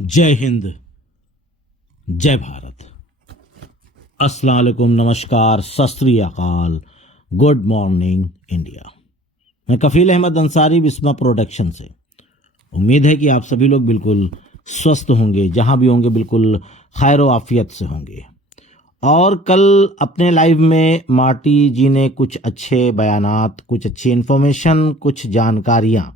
जय हिंद, जय भारत। अस्सलाम वालेकुम, नमस्कार, सत श्री अकाल, गुड मॉर्निंग इंडिया। मैं कफील अहमद अंसारी, बिस्मा प्रोडक्शन से। उम्मीद है कि आप सभी लोग बिल्कुल स्वस्थ होंगे, जहां भी होंगे बिल्कुल खैर व आफियत से होंगे। और कल अपने लाइव में मार्टी जी ने कुछ अच्छे बयानात, कुछ अच्छी इन्फॉर्मेशन, कुछ जानकारियां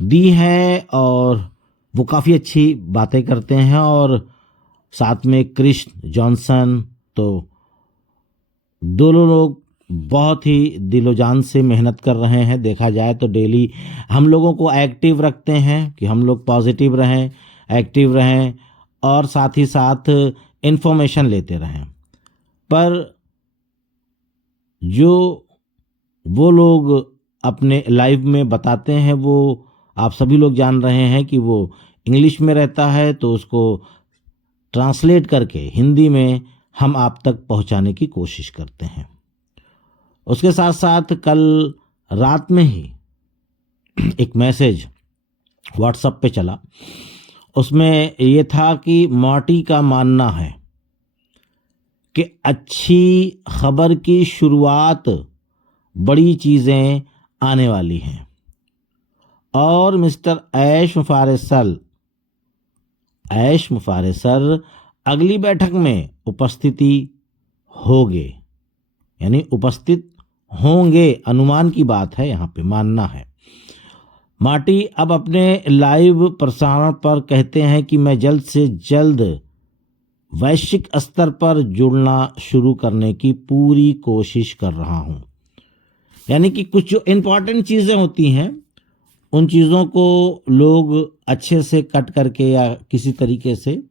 दी हैं और वो काफ़ी अच्छी बातें करते हैं। और साथ में कृष्ण जॉनसन, तो दोनों लोग बहुत ही दिलो जान से मेहनत कर रहे हैं। देखा जाए तो डेली हम लोगों को एक्टिव रखते हैं कि हम लोग पॉजिटिव रहें, एक्टिव रहें और साथ ही साथ इन्फॉर्मेशन लेते रहें। पर जो वो लोग अपने लाइव में बताते हैं, वो आप सभी लोग जान रहे हैं कि वो इंग्लिश में रहता है, तो उसको ट्रांसलेट करके हिंदी में हम आप तक पहुंचाने की कोशिश करते हैं। उसके साथ साथ कल रात में ही एक मैसेज व्हाट्सएप पे चला। उसमें ये था कि मार्टी का मानना है कि अच्छी खबर की शुरुआत, बड़ी चीज़ें आने वाली हैं और मिस्टर ऐश मुफारेसल अगली बैठक में उपस्थिति होंगे, यानी उपस्थित होंगे। अनुमान की बात है, यहाँ पे मानना है। मार्टी अब अपने लाइव प्रसारण पर कहते हैं कि मैं जल्द से जल्द वैश्विक स्तर पर जुड़ना शुरू करने की पूरी कोशिश कर रहा हूँ। यानी कि कुछ जो इम्पोर्टेंट चीज़ें होती हैं, उन चीज़ों को लोग अच्छे से कट करके या किसी तरीके से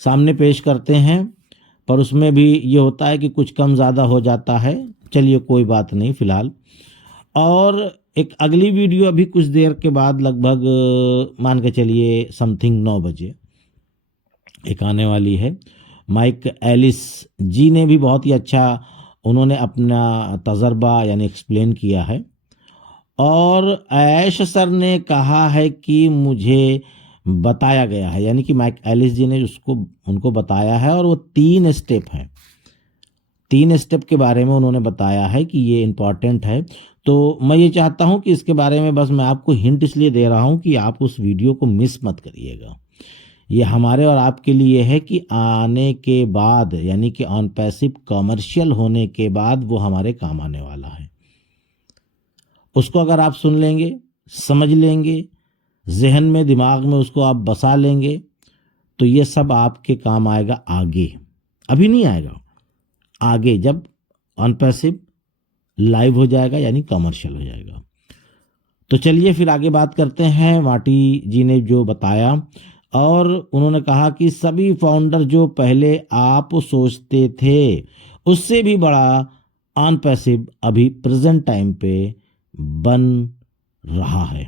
सामने पेश करते हैं, पर उसमें भी ये होता है कि कुछ कम ज़्यादा हो जाता है। चलिए कोई बात नहीं फ़िलहाल। और एक अगली वीडियो अभी कुछ देर के बाद, लगभग मान के चलिए समथिंग 9 बजे एक आने वाली है। माइक एलिस जी ने भी बहुत ही अच्छा उन्होंने अपना तजर्बा यानी एक्सप्लेन किया है। और ऐश सर ने कहा है कि मुझे बताया गया है, यानी कि माइक एलिस जी ने उनको बताया है, और वो 3 स्टेप हैं। 3 स्टेप के बारे में उन्होंने बताया है कि ये इम्पॉर्टेंट है। तो मैं ये चाहता हूँ कि इसके बारे में बस मैं आपको हिंट इसलिए दे रहा हूँ कि आप उस वीडियो को मिस मत करिएगा। ये हमारे और आपके लिए है कि आने के बाद, यानी कि ऑन पैसिव कॉमर्शियल होने के बाद वो हमारे काम आने वाला है। उसको अगर आप सुन लेंगे, समझ लेंगे, जहन में, दिमाग में उसको आप बसा लेंगे, तो ये सब आपके काम आएगा आगे। अभी नहीं आएगा, आगे जब ऑन पैसिव लाइव हो जाएगा, यानी कमर्शियल हो जाएगा। तो चलिए फिर आगे बात करते हैं। मार्टी जी ने जो बताया, और उन्होंने कहा कि सभी फाउंडर जो पहले आप सोचते थे उससे भी बड़ा ऑन पैसिव अभी प्रेजेंट टाइम पे बन रहा है।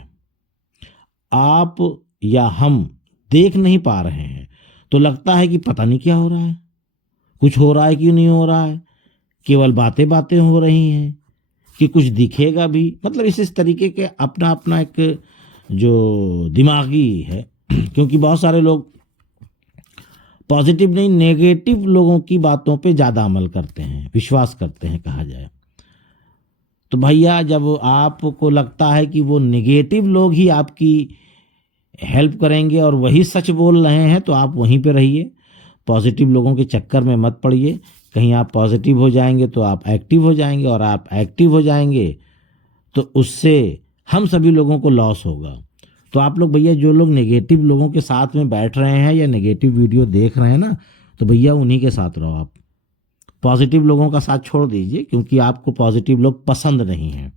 आप या हम देख नहीं पा रहे हैं, तो लगता है कि पता नहीं क्या हो रहा है, कुछ हो रहा है कि नहीं हो रहा है, केवल बातें बातें हो रही हैं कि कुछ दिखेगा भी। मतलब इस तरीके के अपना अपना एक जो दिमागी है क्योंकि बहुत सारे लोग पॉजिटिव नहीं, नेगेटिव लोगों की बातों पे ज़्यादा अमल करते हैं, विश्वास करते हैं कहा जाए। तो भैया, जब आपको लगता है कि वो नेगेटिव लोग ही आपकी हेल्प करेंगे और वही सच बोल रहे हैं, तो आप वहीं पे रहिए। पॉजिटिव लोगों के चक्कर में मत पड़िए। कहीं आप पॉजिटिव हो जाएंगे तो आप एक्टिव हो जाएंगे, और आप एक्टिव हो जाएंगे तो उससे हम सभी लोगों को लॉस होगा। तो आप लोग भैया, जो लोग नेगेटिव लोगों के साथ में बैठ रहे हैं या नेगेटिव वीडियो देख रहे हैं ना, तो भैया उन्हीं के साथ रहो। आप पॉजिटिव लोगों का साथ छोड़ दीजिए, क्योंकि आपको पॉजिटिव लोग पसंद नहीं हैं।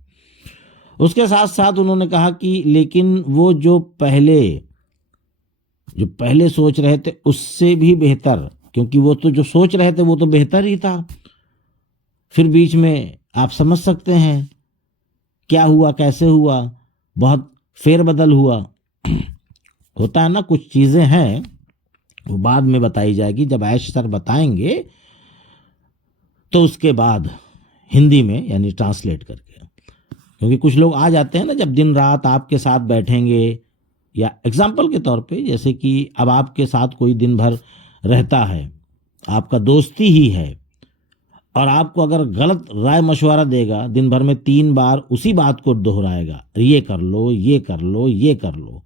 उसके साथ साथ उन्होंने कहा कि लेकिन वो जो पहले सोच रहे थे उससे भी बेहतर, क्योंकि वो तो जो सोच रहे थे वो तो बेहतर ही था। फिर बीच में आप समझ सकते हैं क्या हुआ, कैसे हुआ, बहुत फेरबदल हुआ। होता है ना, कुछ चीज़ें हैं वो बाद में बताई जाएगी, जब ऐश सर बताएंगे तो उसके बाद हिंदी में, यानी ट्रांसलेट करके। क्योंकि कुछ लोग आ जाते हैं ना, जब दिन रात आपके साथ बैठेंगे या एग्जाम्पल के तौर पे, जैसे कि अब आपके साथ कोई दिन भर रहता है, आपका दोस्ती ही है, और आपको अगर गलत राय मशवरा देगा, दिन भर में 3 बार उसी बात को दोहराएगा, ये कर लो, ये कर लो, ये कर लो,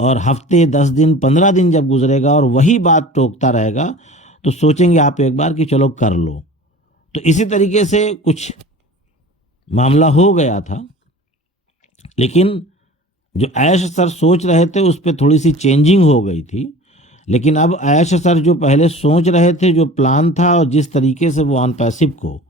और हफ्ते 10 दिन 15 दिन जब गुजरेगा और वही बात टोकता रहेगा, तो सोचेंगे आप एक बार कि चलो कर लो। तो इसी तरीके से कुछ मामला हो गया था, लेकिन जो ऐश सर सोच रहे थे उस पर थोड़ी सी चेंजिंग हो गई थी। लेकिन अब ऐश सर जो पहले सोच रहे थे, जो प्लान था और जिस तरीके से वो ऑन पैसिव को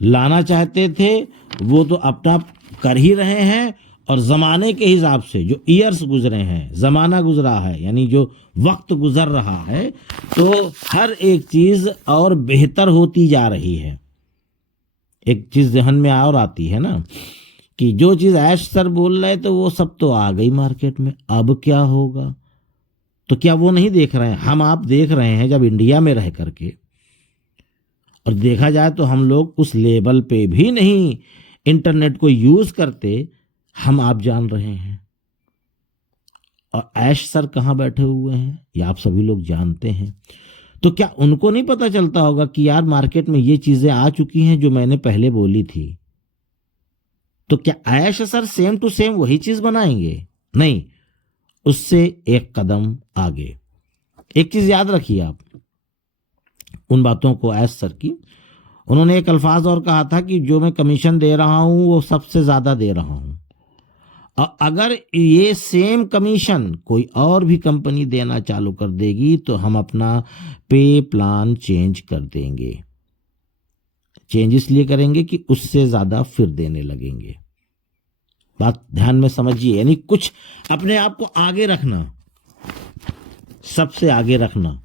लाना चाहते थे, वो तो अपना कर ही रहे हैं। और ज़माने के हिसाब से जो ईयर्स गुजरे हैं, ज़माना गुजरा है, यानी जो वक्त गुजर रहा है, तो हर एक चीज़ और बेहतर होती जा रही है। एक चीज़ जहन में और आती है ना कि जो चीज़ ऐश सर बोल रहे तो वो सब तो आ गई मार्केट में, अब क्या होगा? तो क्या वो नहीं देख रहे हैं? हम आप देख रहे हैं जब इंडिया में रह करके। और देखा जाए तो हम लोग उस लेवल पे भी नहीं इंटरनेट को यूज़ करते, हम आप जान रहे हैं। और ऐश सर कहाँ बैठे हुए हैं ये आप सभी लोग जानते हैं। तो क्या उनको नहीं पता चलता होगा कि यार मार्केट में ये चीज़ें आ चुकी हैं जो मैंने पहले बोली थी? तो क्या ऐश सर सेम टू सेम वही चीज़ बनाएंगे? नहीं, उससे एक कदम आगे। एक चीज़ याद रखिए आप उन बातों को, ऐश सर की, उन्होंने एक अल्फाज और कहा था कि जो मैं कमीशन दे रहा हूं वो सबसे ज़्यादा दे रहा हूं, और अगर ये सेम कमीशन कोई और भी कंपनी देना चालू कर देगी तो हम अपना पे प्लान चेंज कर देंगे। चेंज इसलिए करेंगे कि उससे ज़्यादा फिर देने लगेंगे। बात ध्यान में समझिए, यानी कुछ अपने आप को आगे रखना, सबसे आगे रखना।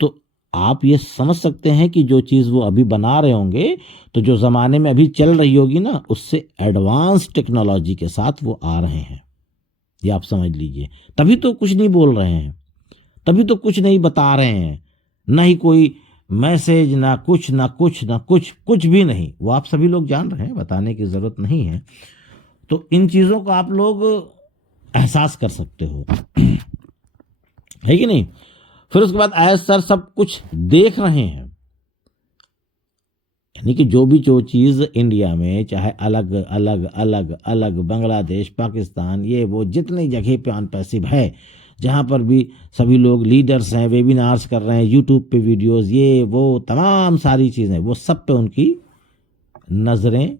तो आप ये समझ सकते हैं कि जो चीज़ वो अभी बना रहे होंगे, तो जो ज़माने में अभी चल रही होगी ना, उससे एडवांस टेक्नोलॉजी के साथ वो आ रहे हैं, ये आप समझ लीजिए। तभी तो कुछ नहीं बोल रहे हैं, तभी तो कुछ नहीं बता रहे हैं, ना ही कोई मैसेज, ना कुछ ना कुछ ना कुछ, कुछ भी नहीं। वो आप सभी लोग जान रहे हैं, बताने की ज़रूरत नहीं है। तो इन चीज़ों को आप लोग एहसास कर सकते हो, है कि नहीं? फिर उसके बाद ऐश सर सब कुछ देख रहे हैं, यानी कि जो चीज़ इंडिया में, चाहे अलग अलग अलग अलग बांग्लादेश, पाकिस्तान, ये वो जितनी जगह पे ऑन पैसिव है, जहाँ पर भी सभी लोग लीडर्स हैं, वेबिनार्स कर रहे हैं, यूट्यूब पे वीडियोस, ये वो तमाम सारी चीज़ें, वो सब पे उनकी नज़रें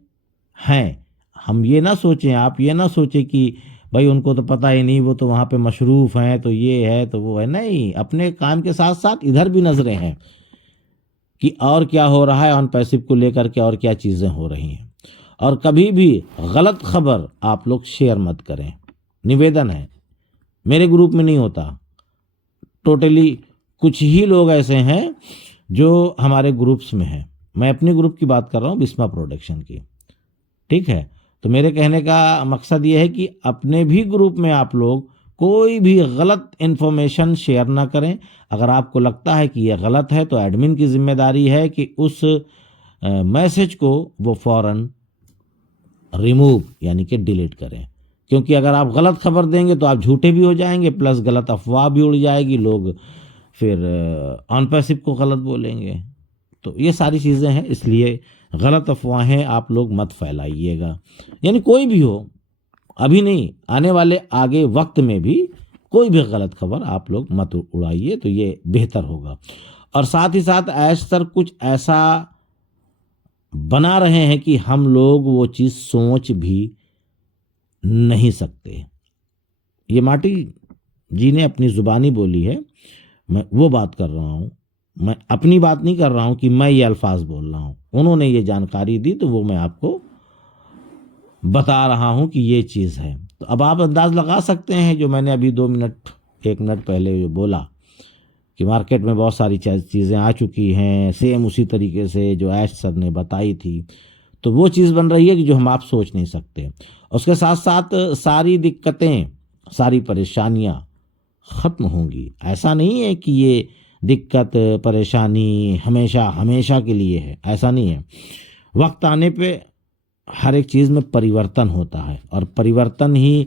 हैं। हम ये ना सोचें, आप ये ना सोचें कि भाई उनको तो पता ही नहीं, वो तो वहाँ पे मशरूफ़ हैं, तो ये है तो वो है। नहीं, अपने काम के साथ साथ इधर भी नज़रें हैं कि और क्या हो रहा है ऑन पैसिव को लेकर के, और क्या चीज़ें हो रही हैं। और कभी भी गलत खबर आप लोग शेयर मत करें, निवेदन है। मेरे ग्रुप में नहीं होता, टोटली कुछ ही लोग ऐसे हैं जो हमारे ग्रुप्स में हैं। मैं अपने ग्रुप की बात कर रहा हूँ, बिस्मा प्रोडक्शन की, ठीक है? तो मेरे कहने का मकसद ये है कि अपने भी ग्रुप में आप लोग कोई भी गलत इन्फॉर्मेशन शेयर ना करें। अगर आपको लगता है कि यह गलत है तो एडमिन की जिम्मेदारी है कि उस मैसेज को वो फौरन रिमूव, यानी कि डिलीट करें। क्योंकि अगर आप गलत खबर देंगे तो आप झूठे भी हो जाएंगे, प्लस गलत अफवाह भी उड़ जाएगी, लोग फिर ऑन पैसिव को गलत बोलेंगे। तो ये सारी चीज़ें हैं, इसलिए गलत अफवाहें आप लोग मत फैलाइएगा। यानी कोई भी हो, अभी नहीं, आने वाले आगे वक्त में भी कोई भी गलत खबर आप लोग मत उड़ाइए, तो ये बेहतर होगा। और साथ ही साथ ऐश सर कुछ ऐसा बना रहे हैं कि हम लोग वो चीज़ सोच भी नहीं सकते। ये माटी जी ने अपनी ज़ुबानी बोली है, मैं वो बात कर रहा हूँ, मैं अपनी बात नहीं कर रहा हूँ कि मैं ये अल्फाज बोल रहा हूँ। उन्होंने ये जानकारी दी तो वो मैं आपको बता रहा हूँ कि ये चीज़ है। तो अब आप अंदाज़ लगा सकते हैं, जो मैंने अभी 2 मिनट 1 मिनट पहले जो बोला कि मार्केट में बहुत सारी चीज़ें आ चुकी हैं, सेम उसी तरीके से जो ऐश सर ने बताई थी, तो वो चीज़ बन रही है कि जो हम आप सोच नहीं सकते। उसके साथ साथ सारी दिक्कतें, सारी परेशानियाँ ख़त्म होंगी। ऐसा नहीं है कि ये दिक्कत परेशानी हमेशा हमेशा के लिए है, ऐसा नहीं है। वक्त आने पे हर एक चीज़ में परिवर्तन होता है, और परिवर्तन ही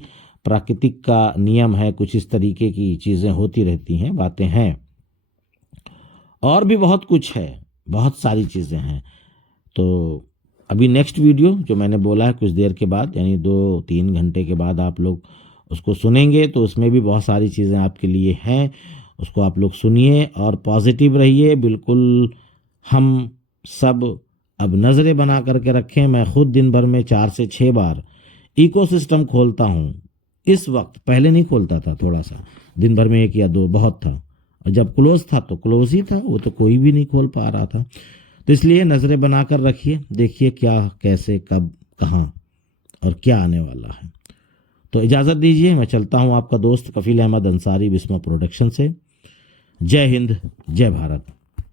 प्राकृतिक का नियम है, कुछ इस तरीके की चीज़ें होती रहती हैं, बातें हैं। और भी बहुत कुछ है, बहुत सारी चीज़ें हैं। तो अभी नेक्स्ट वीडियो जो मैंने बोला है कुछ देर के बाद, यानी 2-3 घंटे के बाद आप लोग उसको सुनेंगे, तो उसमें भी बहुत सारी चीज़ें आपके लिए हैं। उसको आप लोग सुनिए और पॉजिटिव रहिए बिल्कुल। हम सब अब नज़रें बना करके रखें। मैं खुद दिन भर में 4 से 6 बार इकोसिस्टम खोलता हूँ। इस वक्त पहले नहीं खोलता था, थोड़ा सा दिन भर में 1 या 2 बहुत था, और जब क्लोज था तो क्लोज ही था, वो तो कोई भी नहीं खोल पा रहा था। तो इसलिए नज़रें बनाकर रखिए, देखिए क्या, कैसे, कब, कहाँ और क्या आने वाला है। तो इजाज़त दीजिए, मैं चलता हूँ। आपका दोस्त कफील अहमद अंसारी, बिस्मा प्रोडक्शन से। जय हिंद, जय भारत।